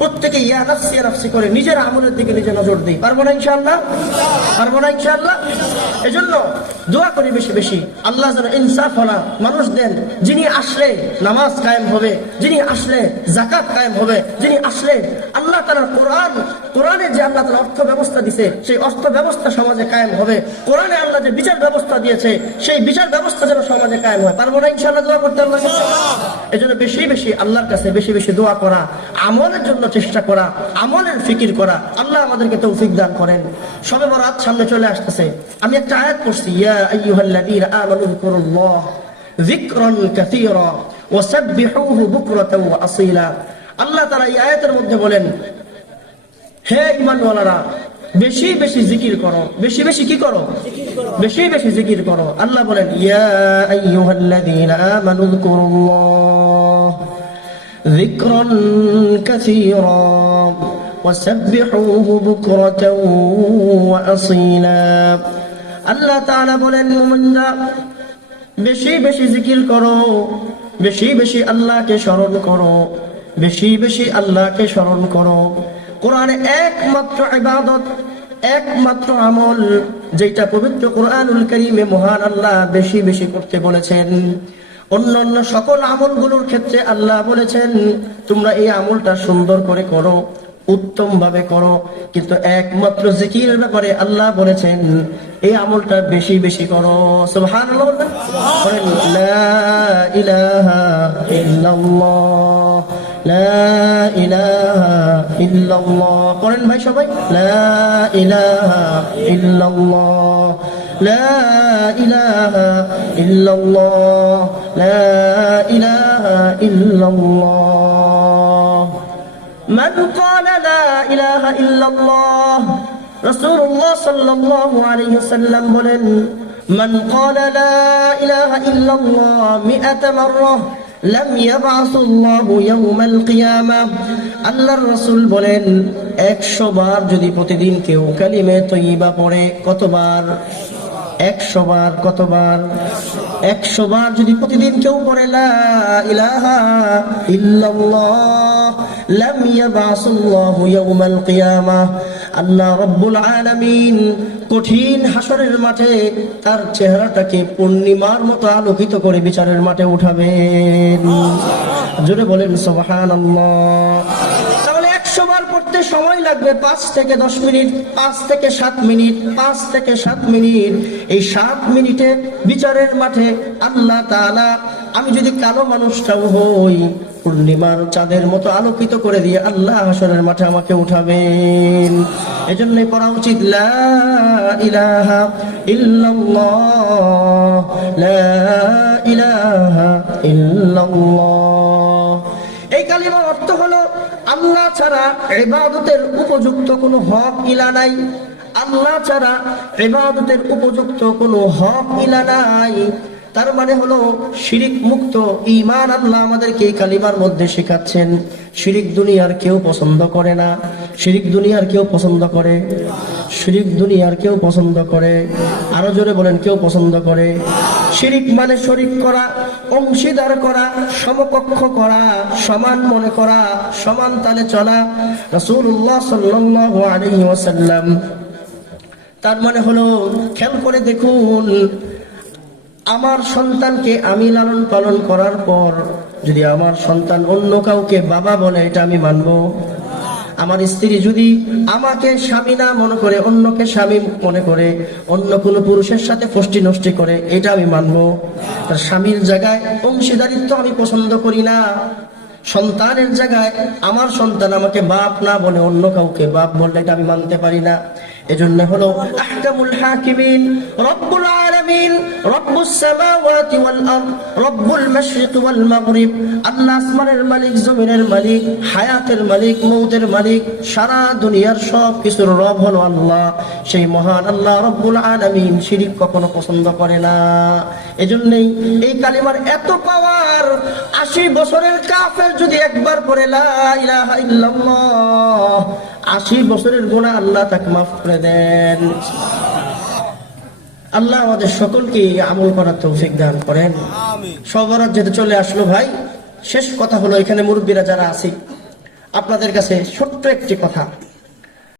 প্রত্যেকে ইয়া নাফসি করে নিজের আমলের দিকে নিজে নজর দিই। পারবো না ইনশাআল্লাহ? পারবো না ইনশাআল্লাহ? এজন্য দোয়া করি বেশি বেশি, আল্লাহ যেন ইনসাফ ওয়ালা মানুষ দেন, যিনি আসলে নামাজ কায়েম হবে, যিনি আসলে যাকাত কায়েম হবে, যিনি আসলে আল্লাহ তাআলার কোরআনে যে আল্লাহ তাআলা অর্থ ব্যবস্থা দিয়েছে সেই অর্থ ব্যবস্থা সমাজে কায়েম হবে। কোরআনে আল্লাহ যে বিচার ব্যবস্থা দিয়েছে সেই বিচার ব্যবস্থা যেন সমাজে কায়েম হয়। পারবো না ইনশাআল্লাহ দোয়া করতে আল্লাহর কাছে? এজন্য বেশি বেশি আল্লাহর কাছে বেশি বেশি দোয়া করা, আমলের জন্য চেষ্টা করা, আমলের ফিকির করা। আল্লাহ আমাদেরকে তৌফিক দান করেন। শবে বরাত সামনে চলে আসতেছে। আমি একটা আয়াত পড়ছি, ইয়া আইয়ুহাল্লাযীনা আমানু যিকুরুল্লাহ যিকরান কাসীরা ওয়াসাব্বিহুহু বুকরাতাও ওয়া আসীলা। আল্লাহ তাআলা এই আয়াতের মধ্যে বলেন, হে ঈমানওয়ালারা, বেশি বেশি জিকির করো। বেশি বেশি কি করো? বেশি বেশি জিকির করো। আল্লাহ বলেন, ইয়া আইয়ুহাল্লাযীনা আমানু যিকুরুল্লাহ যিকরান কাসীরা ওয়াসাব্বিহুহু বুকরাতাও ওয়া আসীলা। আল্লাহ তাআলা বলেন, মুমিনরা বেশি বেশি জিকির করো, বেশি বেশি আল্লাহকে স্মরণ করো, বেশি বেশি আল্লাহকে স্মরণ করো। কোরআনে একমাত্র ইবাদত, একমাত্র আমল যেটা পবিত্র কোরআনুল কারীমে মহান আল্লাহ বেশি বেশি করতে বলেছেন। অন্যান্য সকল আমলগুলোর ক্ষেত্রে আল্লাহ বলেছেন তোমরা এই আমলটা সুন্দর করে করো, উত্তম ভাবে করো, কিন্তু একমাত্র জিকিরের ব্যাপারে আল্লাহ বলেছেন এই আমলটা বেশি বেশি করো। সুবহানাল্লাহ। বলেন লা ইলাহা ইল্লাল্লাহ, লা ইলাহা ইল্লাল্লাহ। করেন ভাই সবাই, লা ইলাহা ইল্লাল্লাহ, লা ইলাহা ইল্লাল্লাহ, লা ইলাহা ইল্লাল্লাহ। মান ক্বালা লা ইলাহা ইল্লাল্লাহ, রাসূলুল্লাহ সাল্লাল্লাহু আলাইহি ওয়াসাল্লাম বলেন, মান ক্বালা লা ইলাহা ইল্লাল্লাহ মিআতা মাররাহ লাম ইয়াবআসুল্লাহু ইয়াওমাল কিয়ামাহ। আল্লাহর রাসূল বলেন 100 বার যদি প্রতিদিন কেউ কালিমে তয়্যিবা পড়ে, কতবার? 100 বার। কতবার? 100 বার যদি প্রতিদিন কেউ পড়ে লা ইলাহা ইল্লাল্লাহ লাম ইয়াবআসুল্লাহু ইয়াওমাল কিয়ামাহ, আল্লাহ রাব্বুল আলামিন কঠিন হাসরের মাঠে তার চেহারাটাকে পূর্ণিমার মতো আলোকিত করে বিচারের মাঠে উঠাবেন। জোরে বলেন সুবহানাল্লাহ। তাহলে 100 বার পড়তে সময় লাগবে 5 থেকে 10 মিনিট, 5 থেকে 7 মিনিট, 5 থেকে 7 মিনিট। এই 7 মিনিটে বিচারের মাঠে আল্লাহ তাআলা, আমি যদি কালো মানুষটাও হই, পূর্ণিমার চাঁদের মতো আলোকিত করে দিয়ে আল্লাহ হাসরের মাঠে আমাকে উঠাবেন। এজন্যই পড়া উচিত লা ইলাহা ইল্লাল্লাহ, লা ইলাহা ইল্লাল্লাহ। এই কালিমার অর্থ হলো আল্লাহ ছাড়া ইবাদতের উপযুক্ত কোনো হক ইলা নাই। আল্লাহ ছাড়া ইবাদতের উপযুক্ত কোনো হক ইলা নাই। তার মানে হলো শিরিক মুক্ত ঈমান আল্লাহ আমাদেরকে এই কালিমার মধ্যে শেখাচ্ছেন। শিরিক দুনিয়ার কেউ পছন্দ করে না। শিরিক দুনিয়ার কেউ পছন্দ করে? শিরিক দুনিয়ার কেউ পছন্দ করে? আরো জোরে বলেন, কেউ পছন্দ করে? শিরিক মানে শরীক করা, অংশীদার করা, সমকক্ষ করা, সমান মনে করা, সমান তালে চলা। রাসূলুল্লাহ সাল্লাল্লাহু আলাইহি ওয়াসাল্লাম তার মানে হলো, খেয়াল করে দেখুন, আমার সন্তানকে আমি লালন পালন করার পর যদি আমার সন্তান অন্য কাউকে বাবা বলে, এটা আমি মানব? আমার স্ত্রী যদি আমাকে স্বামী না মনে করে, অন্যকে স্বামী মনে করে, অন্য কোনো পুরুষের সাথে ফষ্টি নষ্টি করে, এটা আমি মানব? তার স্বামীর জায়গায় অংশীদারিত্ব আমি পছন্দ করি না। সন্তানের জায়গায় আমার সন্তান আমাকে বাপ না বলে অন্য কাউকে বাপ বললে এটা আমি মানতে পারি না। এজন্য হলো আহকামুল হাকিমিন রব্বুল আলামিন, রব্বুস সামাওয়াতি ওয়াল আরদ, রব্বুল মাশরিক ওয়াল মাগরিব। আল্লাহ আসমানের মালিক, জমিনের মালিক, হায়াতের মালিক, মউতের মালিক, সারা দুনিয়ার সব কিছুর রব হলো আল্লাহ। সেই মহান আল্লাহ রব্বুল আলামিন শিরিক কখনো পছন্দ করে না। এজন্যই এই কালিমার এত পাওয়ার। 80 বছরের কাফের যদি একবার পড়ে লা ইলাহা ইল্লাল্লাহ, 80 বছরের গুনাহ আল্লাহ তাকে মাফ করে দেন। আল্লাহ আমাদের সকলকে আমল করার তৌফিক দান করেন। সব বরাত যেতে চলে আসলো ভাই, শেষ কথা হলো, এখানে মুরব্বীরা যারা আছি, আপনাদের কাছে ছোট্ট একটি কথা,